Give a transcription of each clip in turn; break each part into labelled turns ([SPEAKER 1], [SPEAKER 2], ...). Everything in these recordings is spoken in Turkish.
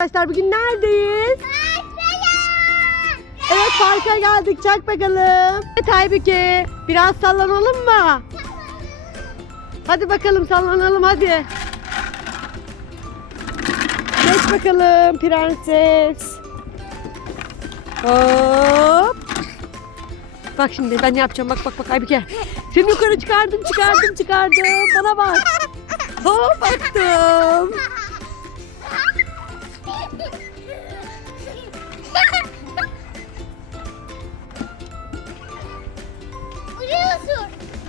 [SPEAKER 1] Arkadaşlar bugün neredeyiz? Evet parka geldik. Çak bakalım. Evet Aybüke. Biraz sallanalım mı? Hadi bakalım sallanalım hadi. Geç bakalım prenses. Hop. Bak şimdi ben ne yapacağım bak bak bak Aybüke. Seni yukarı çıkardım çıkardım çıkardım. Bana bak. Hop attım.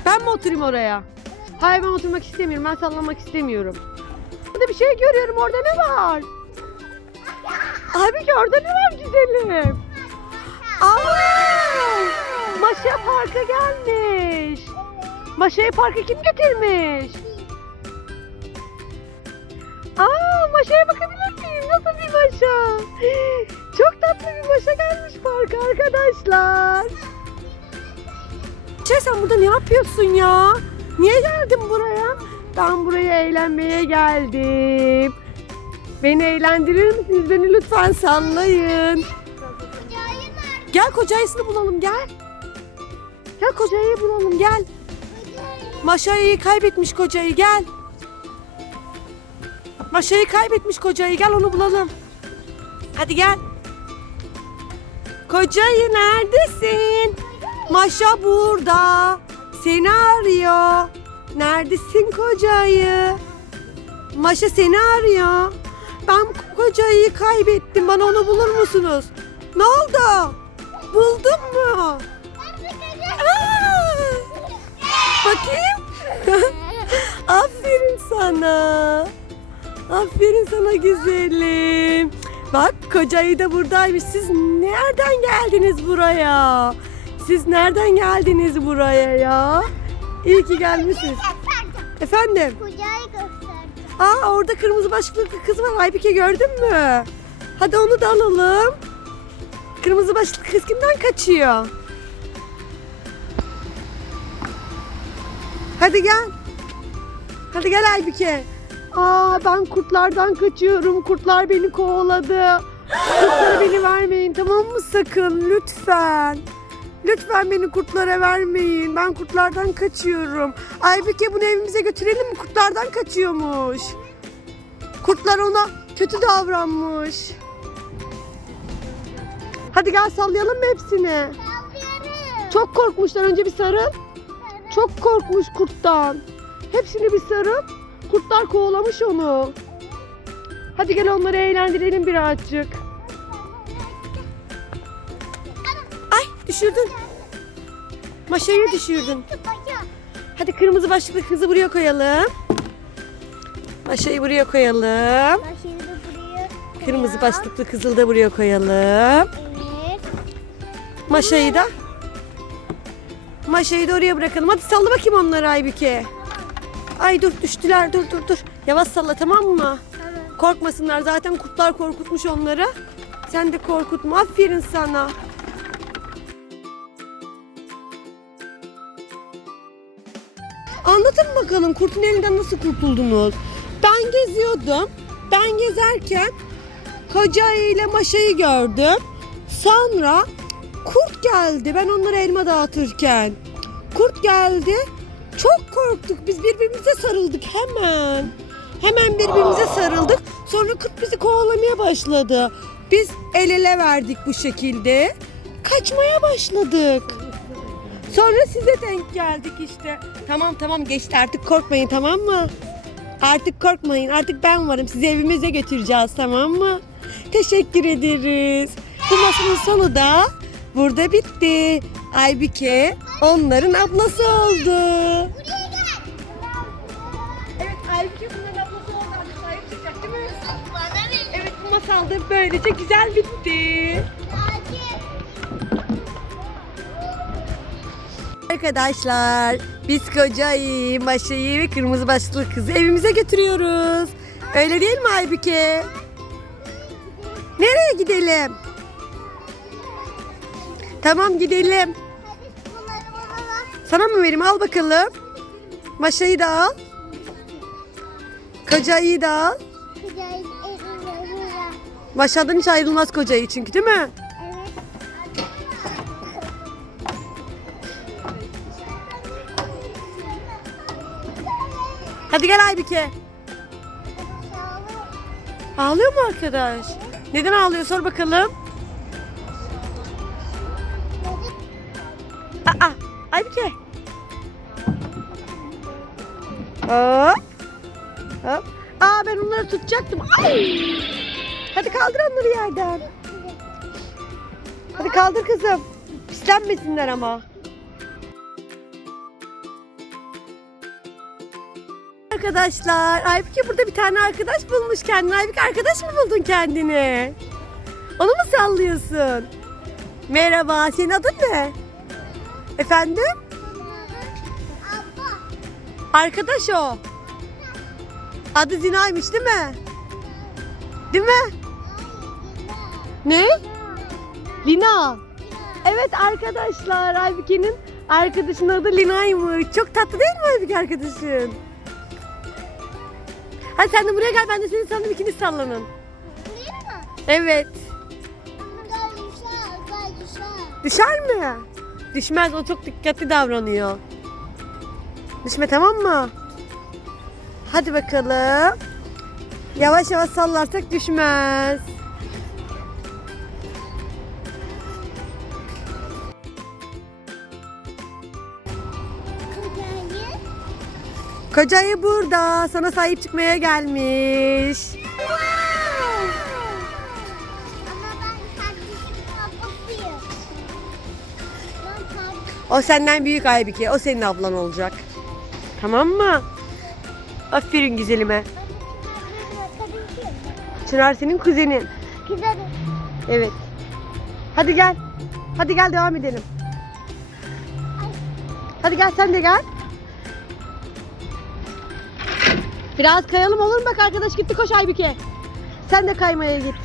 [SPEAKER 1] Ben mi oturayım oraya? Hayır ben oturmak istemiyorum. Ben sallamak istemiyorum. Burada bir şey görüyorum. Orada ne var? Abi orada ne var güzelim? Aa! Maşa parka gelmiş. Maşa'yı parka kim getirmiş? Aa, Maşa'ya bakabilir miyim? Nasıl bir Maşa? Çok tatlı bir Maşa gelmiş parka arkadaşlar. Şey sen burada ne yapıyorsun ya? Niye geldin buraya? Ben buraya eğlenmeye geldim. Beni eğlendirir misiniz? Beni lütfen sallayın. Gel kocayısını bulalım gel. Gel kocayı bulalım gel. Maşayı kaybetmiş kocayı gel. Maşayı kaybetmiş kocayı gel onu bulalım. Hadi gel. Kocayı neredesin? Maşa burada. Seni arıyor. Neredesin kocayı? Maşa seni arıyor. Ben kocayı kaybettim. Bana onu bulur musunuz? Ne oldu? Buldun mu? Bakayım. Aferin sana. Aferin sana güzelim. Bak kocayı da buradaymış. Siz nereden geldiniz buraya? Siz nereden geldiniz buraya ya? İyi ki gelmişsiniz. Efendim?
[SPEAKER 2] Kucağı.
[SPEAKER 1] Aa orada kırmızı başlıklı kız var. Aybike gördün mü? Hadi onu da alalım. Kırmızı başlıklı kız kimden kaçıyor? Hadi gel. Hadi gel Aybike. Aa ben kurtlardan kaçıyorum. Kurtlar beni kovaladı. Kurtlara beni vermeyin tamam mı sakın lütfen. Lütfen beni kurtlara vermeyin. Ben kurtlardan kaçıyorum. Aybüke bunu evimize götürelim mi? Kurtlardan kaçıyormuş. Kurtlar ona kötü davranmış. Hadi gel sallayalım mı hepsini?
[SPEAKER 2] Sallıyorum.
[SPEAKER 1] Çok korkmuşlar. Önce bir sarıl. Çok korkmuş kurttan. Hepsini bir sarıp kurtlar kovalamış onu. Hadi gel onları eğlendirelim birazcık. Düşürdün. Maşayı düşürdün. Hadi kırmızı başlıklı kızı buraya koyalım. Maşayı buraya koyalım.
[SPEAKER 2] Başını da buraya
[SPEAKER 1] Kırmızı başlıklı kızıl da buraya koyalım.
[SPEAKER 2] Evet.
[SPEAKER 1] Maşayı da Maşayı da oraya bırakalım. Hadi salla bakayım onları Aybüke. Ay dur düştüler dur dur dur. Yavaş salla tamam mı? Korkmasınlar zaten kurtlar korkutmuş onları. Sen de korkutma. Aferin sana. Anlatın bakalım kurtun elinden nasıl kurtuldunuz? Ben geziyordum. Ben gezerken koca ile maşayı gördüm. Sonra kurt geldi. Ben onlara elma dağıtırken. Kurt geldi. Çok korktuk. Biz birbirimize sarıldık hemen. Hemen birbirimize sarıldık. Sonra kurt bizi kovalamaya başladı. Biz el ele verdik bu şekilde. Kaçmaya başladık. Sonra size denk geldik işte. Tamam tamam geçti artık korkmayın tamam mı? Artık korkmayın artık ben varım sizi evimize götüreceğiz tamam mı? Teşekkür ederiz. Bu masanın sonu da burada bitti. Aybüke onların ablası oldu. Evet Aybüke bunların ablası oldu. Sahip çıkacak değil mi? Evet bu masal da böylece güzel bitti.
[SPEAKER 2] Takip.
[SPEAKER 1] Arkadaşlar biz kocayı, maşayı ve kırmızı başlıklı kızı evimize götürüyoruz. Öyle değil mi Aybüke? Nereye gidelim? Tamam gidelim. Sana mı vereyim? Al bakalım. Maşayı da al. Kocayı da al. Maşadan hiç ayrılmaz kocayı çünkü değil mi? Hadi gel Aybike. Ağlıyor mu arkadaş? Neden ağlıyor sor bakalım. Aa, Aybike. Hop. Hop. Aa ben onları tutacaktım. Ay. Hadi kaldır onları yerden. Hadi kaldır kızım. Pislenmesinler ama. Arkadaşlar, Aybüke burada bir tane arkadaş bulmuş kendine. Aybüke arkadaş mı buldun kendine? Onu mu sallıyorsun? Merhaba, senin adın ne? Efendim? Arkadaş o. Adı Zina'ymış değil mi? Değil mi? Ne? Lina. Evet arkadaşlar, Aybüke'nin arkadaşının adı Lina'ymış. Çok tatlı değil mi Aybüke arkadaşın? Hadi sen de buraya gel, ben de seni sandım ikiniz sallanın.
[SPEAKER 2] Değil mi?
[SPEAKER 1] Evet.
[SPEAKER 2] Düşer, gel düşer.
[SPEAKER 1] Düşer mi? Düşmez, o çok dikkatli davranıyor. Düşme tamam mı? Hadi bakalım. Yavaş yavaş sallarsak düşmez.
[SPEAKER 2] Kocayı
[SPEAKER 1] burada sana sahip çıkmaya gelmiş. O senden büyük Aybike. O senin ablan olacak. Tamam mı? Aferin güzelime. Çınar senin kuzenin.
[SPEAKER 2] Güzel.
[SPEAKER 1] Evet. Hadi gel. Hadi gel devam edelim. Hadi gel sen de gel. Biraz kayalım olur mu? Bak arkadaş gitti koş Aybüke. Sen de kaymaya git.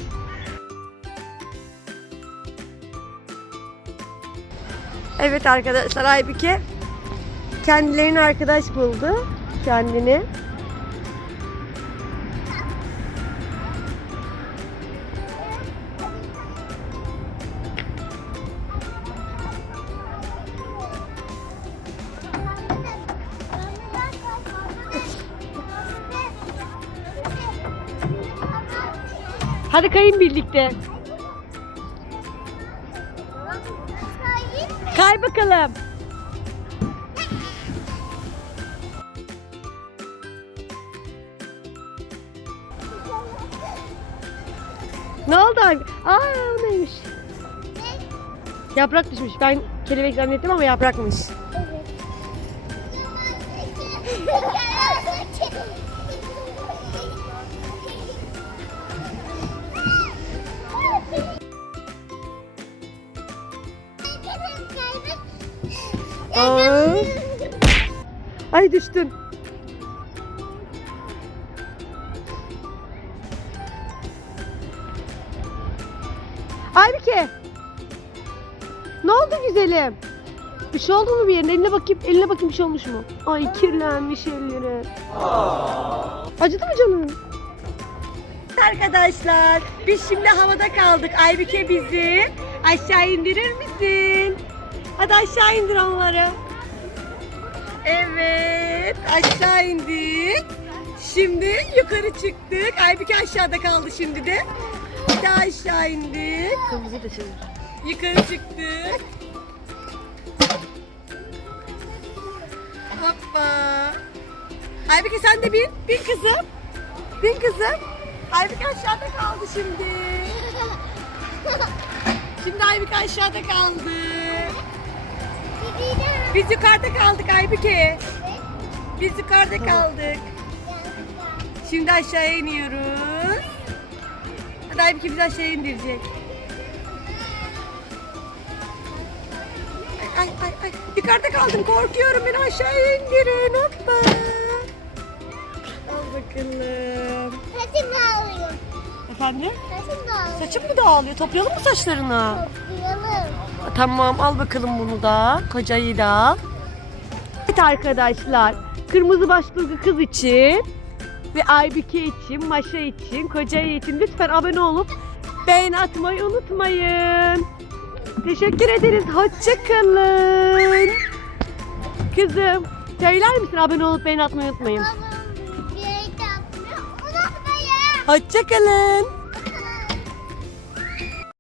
[SPEAKER 1] Evet arkadaşlar Aybüke kendilerini arkadaş buldu. Kendini. Hadi kayın birlikte. Kay bakalım. Ne oldu? Aa o neymiş? Yaprak düşmüş. Ben kelebek zannettim ama yaprakmış. Ay düştün. Aybike. Ne oldu güzelim? Bir şey oldu mu bir yerine? Eline bakayım, eline bakayım bir şey olmuş mu? Ay kirlenmiş elleri. Acıdı mı canım? Arkadaşlar biz şimdi havada kaldık. Aybike bizi aşağı indirir misin? Hadi aşağı indir onları. Evet aşağı indik. Şimdi yukarı çıktık. Aybike aşağıda kaldı şimdi de. Bir daha aşağı indik. Kırmızı da çevir. Yukarı çıktık. Hoppa. Aybike sen de bin. Bin kızım. Bin kızım. Aybike aşağıda kaldı şimdi. Şimdi Aybike aşağıda kaldı. Biz yukarıda kaldık Aybike. Biz yukarıda kaldık. Şimdi aşağıya iniyoruz. Hadi Aybike bizi aşağıya indirecek. Ay ay ay. Yukarıda kaldım korkuyorum beni aşağıya indirin. Hoppa. Al bakalım.
[SPEAKER 2] Saçım dağılıyor.
[SPEAKER 1] Efendim?
[SPEAKER 2] Saçım dağılıyor.
[SPEAKER 1] Saçım mı dağılıyor? Toplayalım mı saçlarını?
[SPEAKER 2] Toplayalım.
[SPEAKER 1] Tamam al bakalım bunu da. Kocayı da. Evet arkadaşlar. Kırmızı başlıklı kız için ve Aybüke için, Maşa için, Kocayı için lütfen abone olup beğeni atmayı unutmayın. Teşekkür ederiz. Hoşçakalın. Kızım söyler misin abone olup beğeni atmayı.
[SPEAKER 2] Unutmayın.
[SPEAKER 1] Hoşçakalın.